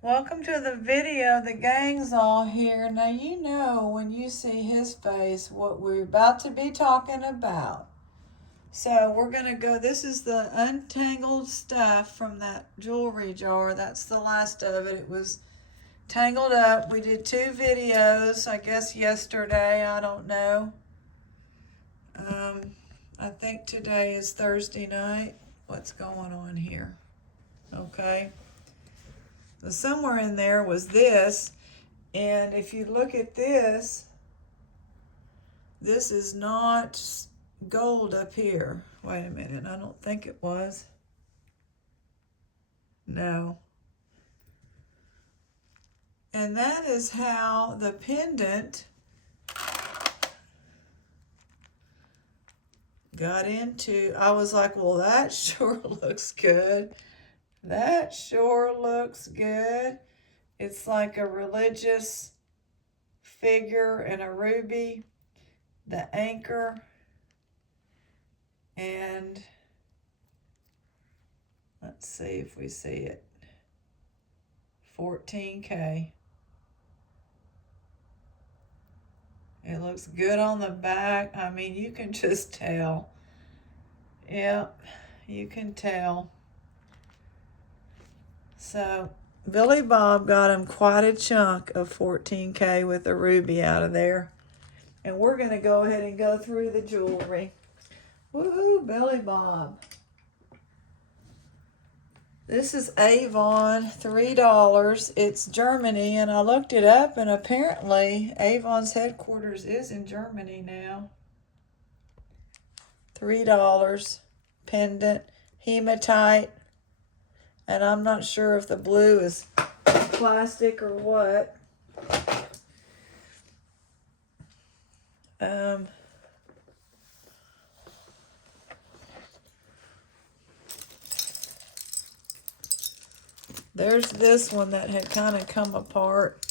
Welcome to the video. The gang's all here. Now you know when you see his face what we're about to be talking about. So we're going to go, this is the untangled stuff from that jewelry jar. That's the last of it. It was tangled up. We did 2 videos, I guess yesterday, I don't know. I think today is Thursday night. What's going on here? Okay. So somewhere in there was this, and if you look at this is not gold up here. Wait a minute, I don't think it was. No. And that is how the pendant got into. I was like, well, that sure looks good. That sure looks good. It's like a religious figure and a ruby, the anchor, and let's see if we see it. 14K. It looks good on the back. I mean, you can just tell. Yep, you can tell. So Billy Bob got him quite a chunk of 14K with a ruby out of there. And we're going to go ahead and go through the jewelry. Woohoo, Billy Bob. This is Avon, $3. It's Germany, and I looked it up, and apparently Avon's headquarters is in Germany now. $3. Pendant, hematite, and I'm not sure if the blue is plastic or what. There's this one that had kind of come apart.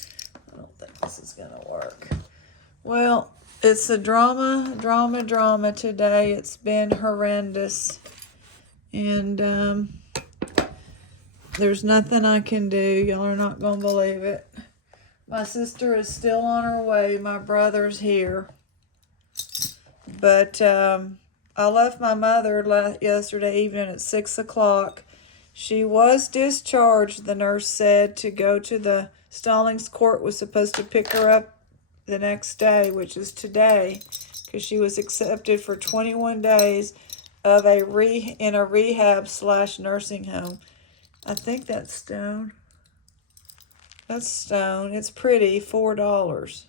I don't think this is going to work. Well, it's a drama today. It's been horrendous. And there's nothing I can do. Y'all are not going to believe it. My sister is still on her way. My brother's here. But I left my mother yesterday evening at 6 o'clock. She was discharged, the nurse said, to go to the Stallings court. Was supposed to pick her up the next day, which is today, because she was accepted for 21 days of in a rehab/nursing home. I think that's stone. That's stone. It's pretty, $4.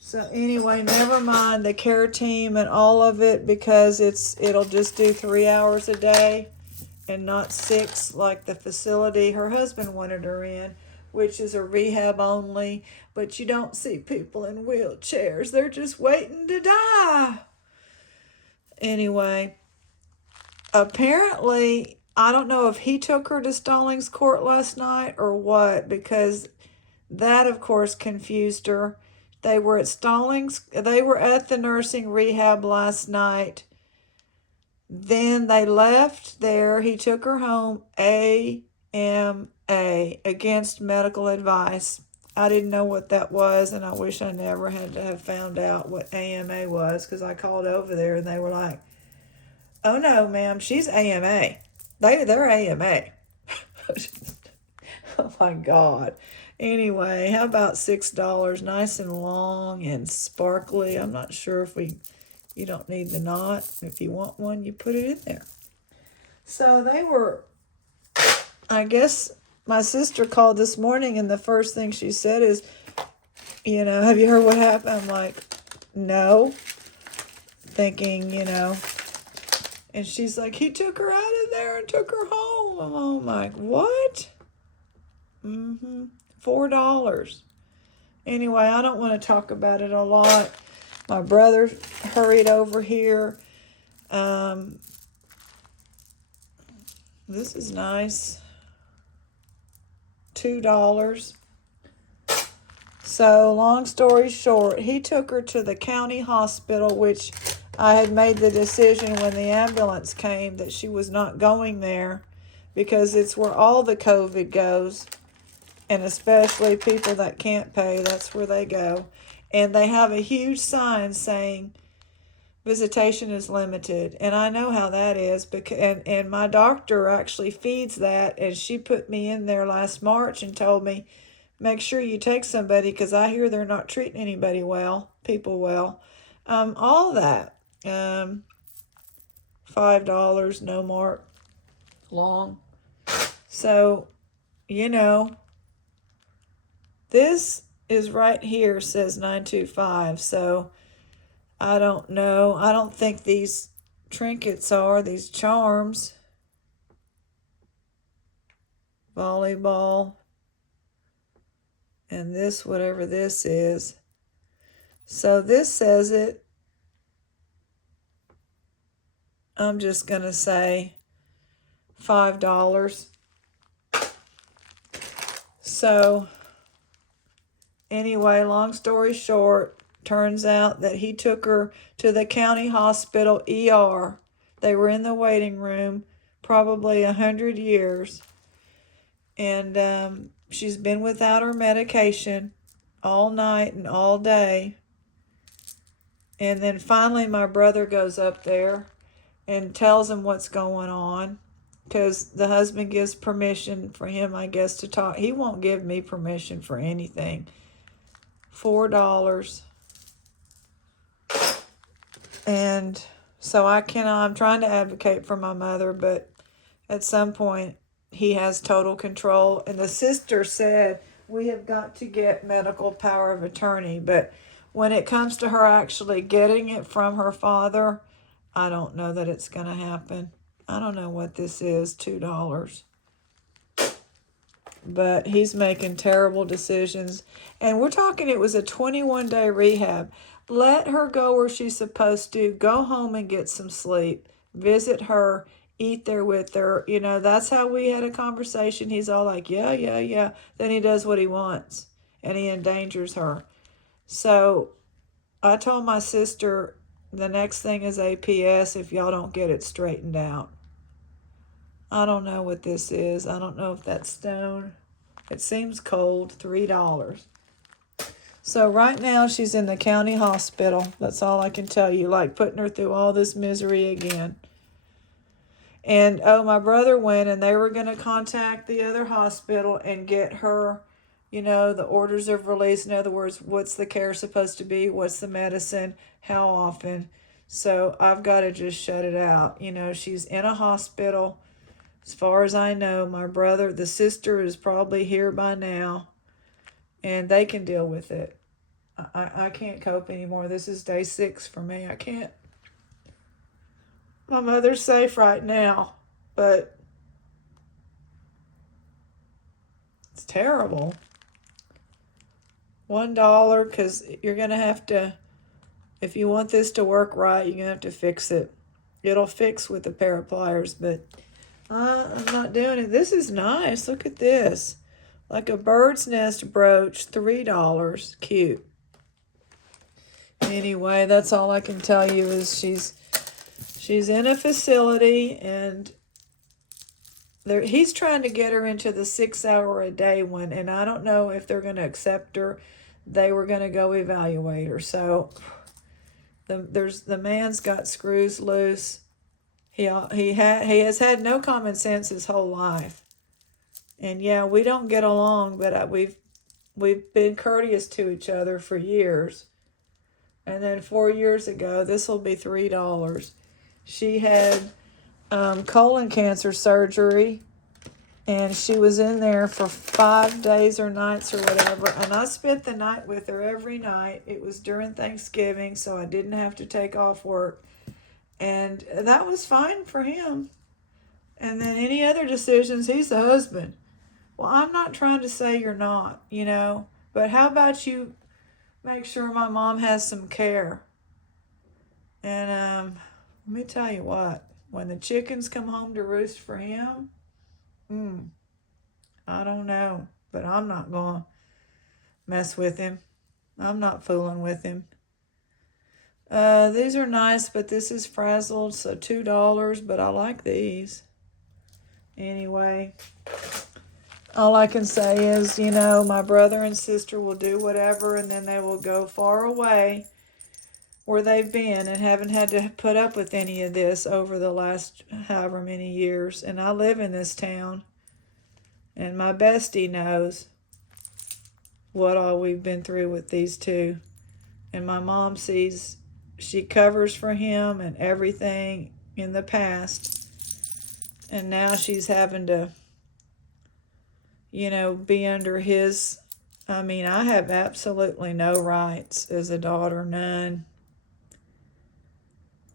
So anyway, never mind the care team and all of it, because it'll just do 3 hours a day and not 6 like the facility her husband wanted her in, which is a rehab only. But you don't see people in wheelchairs. They're just waiting to die. Anyway, apparently, I don't know if he took her to Stallings Court last night or what, because that, of course, confused her. They were at the nursing rehab last night. Then they left there. He took her home, AMA, against medical advice. I didn't know what that was, and I wish I never had to have found out what AMA was, because I called over there and they were like, oh no, ma'am, she's AMA. They're AMA. Oh my God. Anyway, how about $6? Nice and long and sparkly. I'm not sure if you don't need the knot. If you want one, you put it in there. So they were, I guess my sister called this morning, and the first thing she said is, have you heard what happened? I'm like, no. Thinking, And she's like, he took her out of there and took her home. I'm like, what? $4. Anyway, I don't want to talk about it a lot. My brother hurried over here. This is nice. $2. So, long story short, he took her to the county hospital, which I had made the decision when the ambulance came that she was not going there, because it's where all the COVID goes. And especially people that can't pay, that's where they go. And they have a huge sign saying visitation is limited. And I know how that is, because and my doctor actually feeds that, and she put me in there last March and told me, make sure you take somebody, because I hear they're not treating anybody well, people well. All that. $5, no mark, long. So, you know, this is right here, says 925. So I don't know. I don't think these trinkets are, these charms. Volleyball. And this, whatever this is. So this says it. I'm just going to say $5. So anyway, long story short, turns out that he took her to the county hospital ER. They were in the waiting room probably 100 years. And she's been without her medication all night and all day. And then finally my brother goes up there and tells him what's going on, because the husband gives permission for him, I guess, to talk. He won't give me permission for anything. $4. And so I'm trying to advocate for my mother, but at some point he has total control. And the sister said, we have got to get medical power of attorney. But when it comes to her actually getting it from her father, I don't know that it's going to happen. I don't know what this is, $2. But he's making terrible decisions. And we're talking, it was a 21-day rehab. Let her go where she's supposed to. Go home and get some sleep. Visit her. Eat there with her. You know, that's how we had a conversation. He's all like, yeah, yeah, yeah. Then he does what he wants. And he endangers her. So I told my sister, the next thing is APS if y'all don't get it straightened out. I don't know what this is. I don't know if that's stone. It seems cold. $3. So right now she's in the county hospital. That's all I can tell you. Like putting her through all this misery again. And my brother went, and they were going to contact the other hospital and get her, you know, the orders of release. In other words, what's the care supposed to be? What's the medicine? How often? So I've got to just shut it out. You know, she's in a hospital. As far as I know, my brother, the sister is probably here by now, and they can deal with it. I can't cope anymore. This is day 6 for me. I can't. My mother's safe right now, but it's terrible. $1, because you're going to have to, if you want this to work right, you're going to have to fix it. It'll fix with a pair of pliers, but I'm not doing it. This is nice. Look at this. Like a bird's nest brooch, $3. Cute. Anyway, that's all I can tell you is she's in a facility, and he's trying to get her into the 6-hour-a-day one, and I don't know if they're going to accept her. They were going to go evaluate her. So the man's got screws loose. He has had no common sense his whole life. And yeah, we don't get along, but we've been courteous to each other for years. And then 4 years ago, this will be $3. She had colon cancer surgery, and she was in there for 5 days or nights or whatever. And I spent the night with her every night. It was during Thanksgiving, so I didn't have to take off work. And that was fine for him. And then any other decisions, he's the husband. Well, I'm not trying to say you're not, you know, but how about you make sure my mom has some care? And let me tell you what, when the chickens come home to roost for him, I don't know, but I'm not going to mess with him. I'm not fooling with him. These are nice, but this is frazzled, so $2, but I like these. Anyway, All I can say is, you know, my brother and sister will do whatever, and then they will go far away where they've been and haven't had to put up with any of this over the last however many years. And I live in this town, and my bestie knows what all we've been through with these two. And my mom sees, she covers for him and everything in the past. And now she's having to, you know, be under his. I mean, I have absolutely no rights as a daughter, none.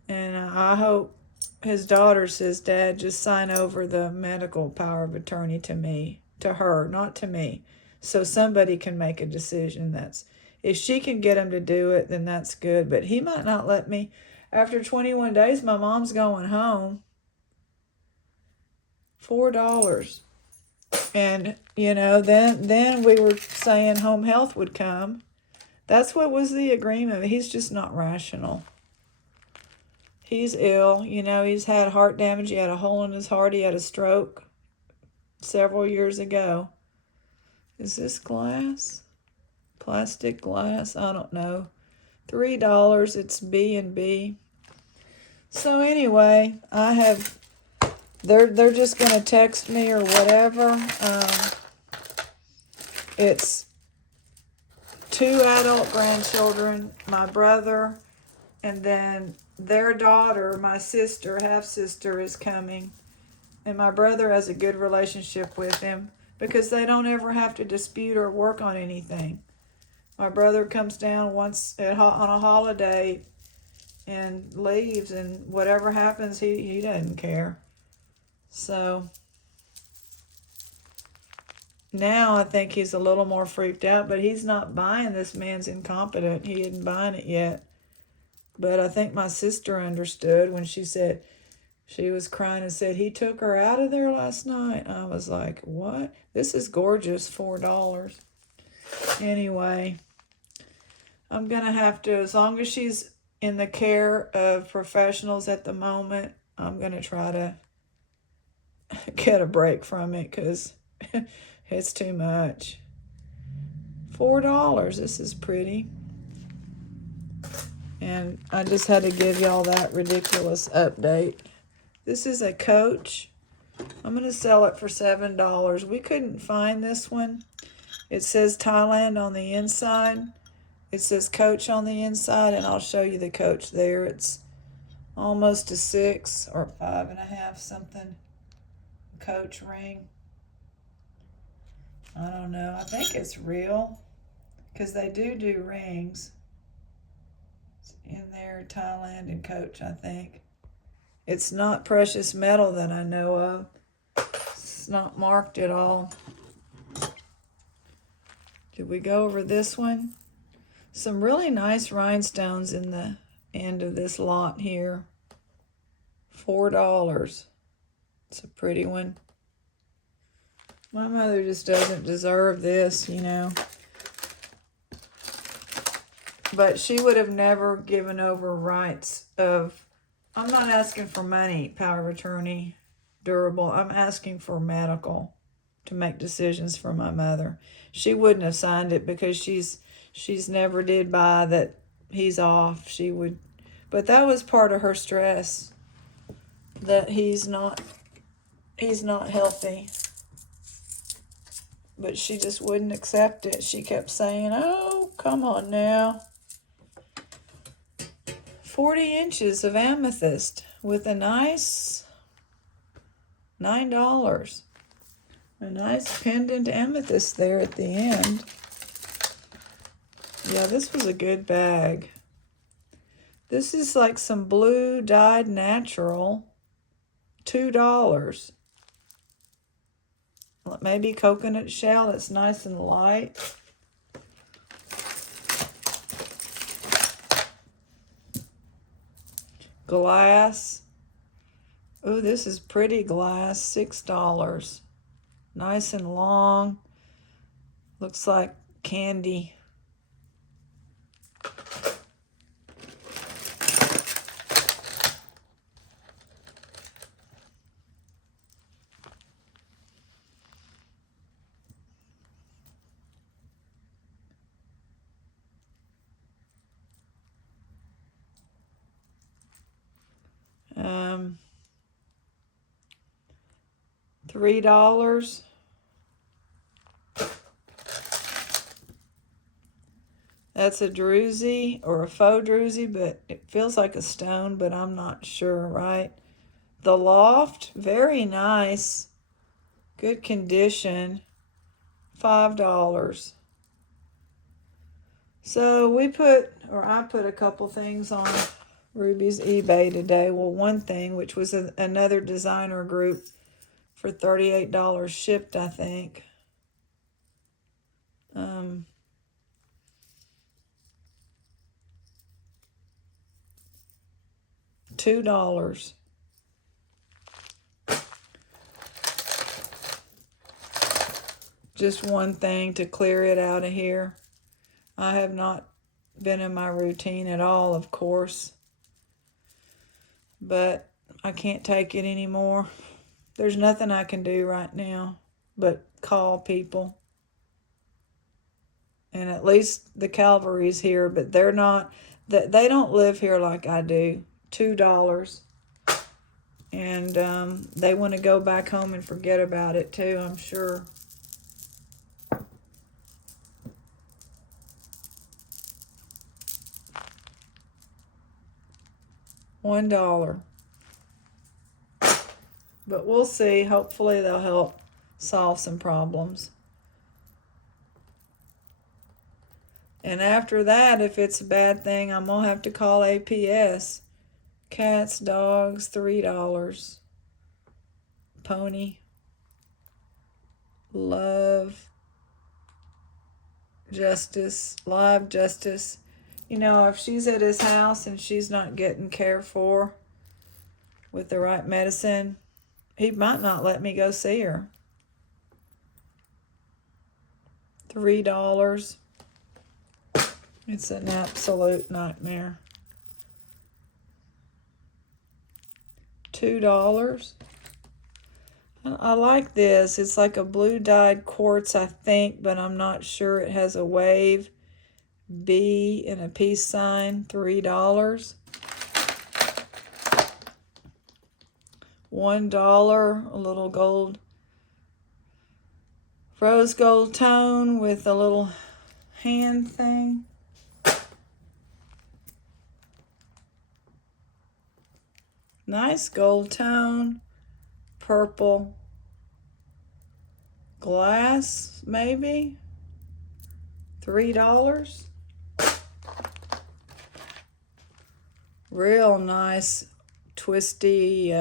And I hope his daughter says, Dad, just sign over the medical power of attorney to me, to her, not to me. So somebody can make a decision. That's, if she can get him to do it, then that's good. But he might not let me. After 21 days, my mom's going home. $4. And, you know, then we were saying home health would come. That's what was the agreement. He's just not rational. He's ill. You know, he's had heart damage. He had a hole in his heart. He had a stroke several years ago. Is this glass? Plastic glass? I don't know. $3. It's B&B. So anyway, I have, they're just going to text me or whatever. It's 2 adult grandchildren, my brother, and then their daughter, my sister, half-sister, is coming. And my brother has a good relationship with him because they don't ever have to dispute or work on anything. My brother comes down once on a holiday and leaves, and whatever happens, he doesn't care. So now I think he's a little more freaked out, but he's not buying this man's incompetent. He isn't buying it yet. But I think my sister understood when she said, she was crying and said, he took her out of there last night. I was like, what? This is gorgeous, $4. Anyway, I'm going to have to, as long as she's in the care of professionals at the moment, I'm going to try to get a break from it because it's too much. $4. This is pretty. And I just had to give y'all that ridiculous update. This is a Coach. I'm going to sell it for $7. We couldn't find this one. It says Thailand on the inside. It says Coach on the inside, and I'll show you the Coach there. It's almost a 6 or 5.5 something. Coach ring. I don't know. I think it's real because they do rings. It's in there, Thailand and Coach, I think. It's not precious metal that I know of. It's not marked at all. Did we go over this one? Some really nice rhinestones in the end of this lot here. $4. It's a pretty one. My mother just doesn't deserve this, you know. But she would have never given over rights of, I'm not asking for money, power of attorney, durable. I'm asking for medical to make decisions for my mother. She wouldn't have signed it because she's never did buy that he's off. She would, but that was part of her stress, that he's not healthy. But she just wouldn't accept it. She kept saying, oh, come on now. 40 inches of amethyst with a nice $9. A nice pendant amethyst there at the end. Yeah, this was a good bag. This is like some blue dyed natural. $2. Maybe coconut shell. It's nice and light. Glass. Ooh, this is pretty glass. $6. Nice and long. Looks like candy. $3. That's a druzy or a faux druzy, but it feels like a stone, but I'm not sure, right? The Loft, very nice. Good condition. $5. So I put a couple things on Ruby's eBay today. Well, one thing, which was another designer group for $38 shipped, I think. $2. Just one thing to clear it out of here. I have not been in my routine at all, of course, but I can't take it anymore. There's nothing I can do right now but call people. And at least the Calvary's here, but they don't live here like I do. $2. And they want to go back home and forget about it too, I'm sure. $1. But we'll see. Hopefully they'll help solve some problems. And after that, if it's a bad thing, I'm going to have to call APS. Cats, dogs, $3. Pony. Love. Justice. Live Justice. You know, if she's at his house and she's not getting cared for with the right medicine, he might not let me go see her. $3. It's an absolute nightmare. $2. I like this. It's like a blue dyed quartz, I think, but I'm not sure. It has a wave B and a peace sign. $3. $1, a little gold, rose gold tone with a little hand thing. Nice gold tone, purple glass, maybe. $3. Real nice, twisty,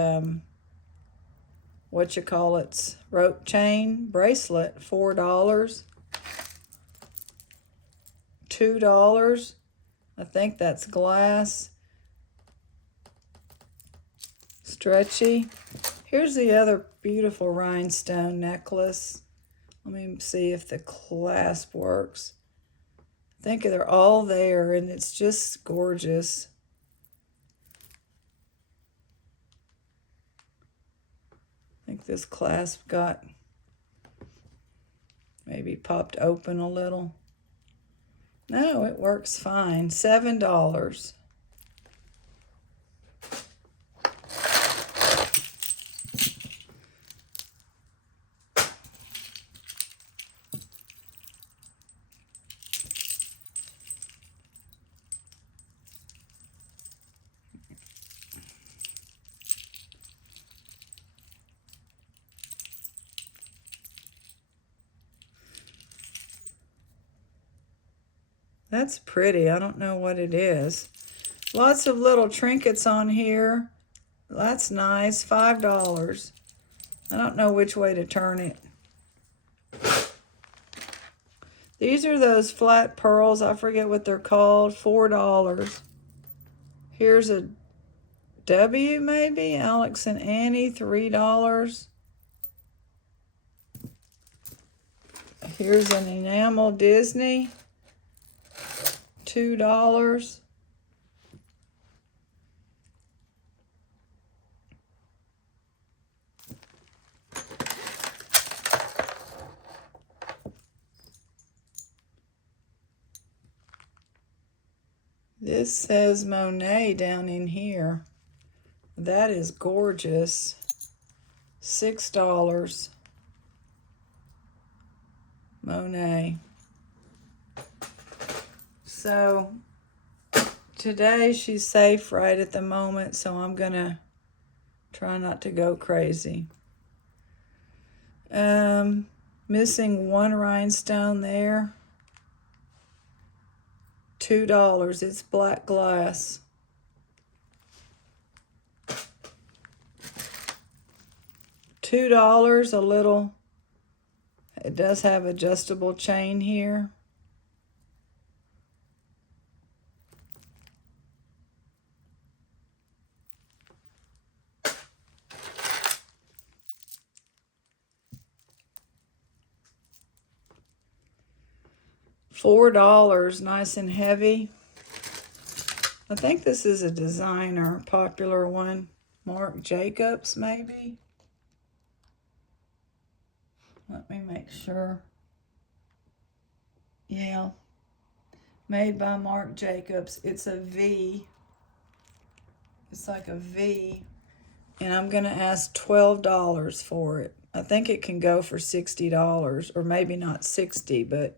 rope chain bracelet. $4. $2. I think that's glass. Stretchy. Here's the other beautiful rhinestone necklace. Let me see if the clasp works. I think they're all there, and it's just gorgeous. I think this clasp got maybe popped open a little. No, it works fine. $7. That's pretty. I don't know what it is. Lots of little trinkets on here. That's nice. $5. I don't know which way to turn it. These are those flat pearls. I forget what they're called. $4. Here's a W, maybe. Alex and Annie, $3. Here's an enamel Disney. $2. This says Monet down in here. That is gorgeous. $6. Monet. So today she's safe right at the moment, so I'm gonna try not to go crazy. Missing one rhinestone there. $2. It's black glass. $2, a little. It does have adjustable chain here. $4, nice and heavy. I think this is a designer, popular one. Marc Jacobs, maybe? Let me make sure. Yeah. Made by Marc Jacobs. It's a V. It's like a V. And I'm going to ask $12 for it. I think it can go for $60, or maybe not 60, but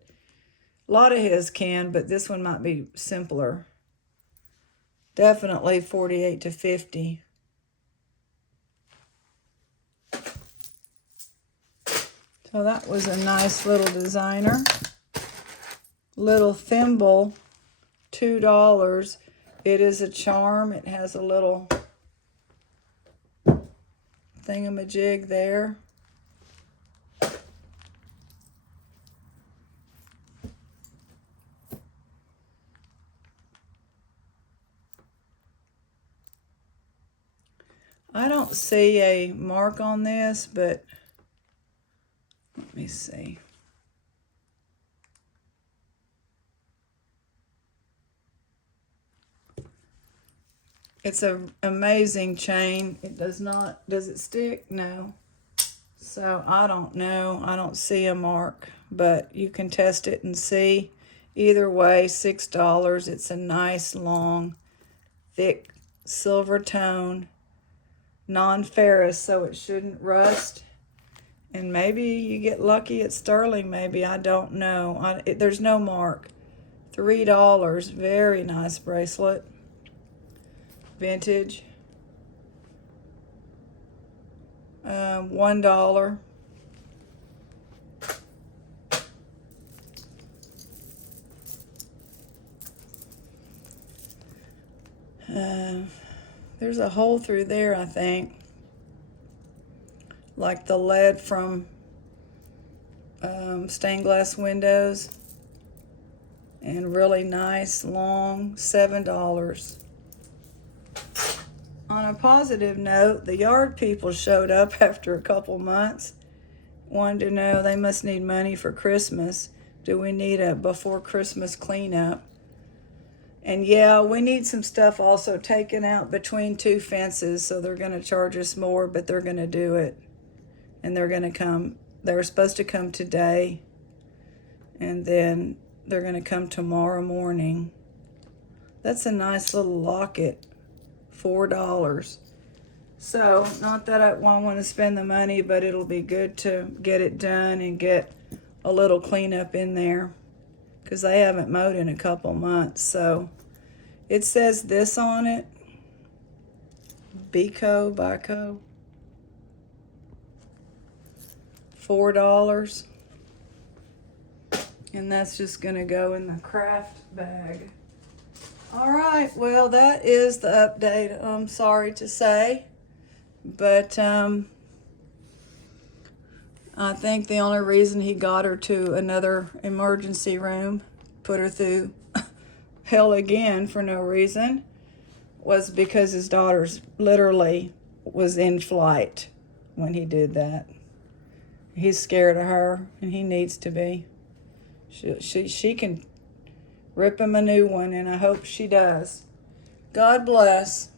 a lot of his can, but this one might be simpler. Definitely 48 to 50. So that was a nice little designer. Little thimble, $2. It is a charm. It has a little thingamajig there. I don't see a mark on this, but let me see. It's an amazing chain. It does it stick? No. So I don't know. I don't see a mark, but you can test it and see. Either way, $6. It's a nice, long, thick silver tone, non-ferrous, so it shouldn't rust. And maybe you get lucky at sterling, maybe. I don't know. There's no mark. $3. Very nice bracelet. Vintage. $1. There's a hole through there, I think, like the lead from stained glass windows. And really nice, long, $7. On a positive note, the yard people showed up after a couple months. Wanted to know, they must need money for Christmas. Do we need a before Christmas cleanup? And yeah, we need some stuff also taken out between two fences, so they're going to charge us more, but they're going to do it. And they're going to come. They were supposed to come today, and then they're going to come tomorrow morning. That's a nice little locket, $4. So, not that I want to spend the money, but it'll be good to get it done and get a little cleanup in there, because they haven't mowed in a couple months. So it says this on it, Bico, $4. And that's just going to go in the craft bag. All right, well, that is the update, I'm sorry to say. But I think the only reason he got her to another emergency room, put her through hell again for no reason, was because his daughter's literally was in flight when he did that. He's scared of her, and he needs to be. She can rip him a new one, and I hope she does. God bless.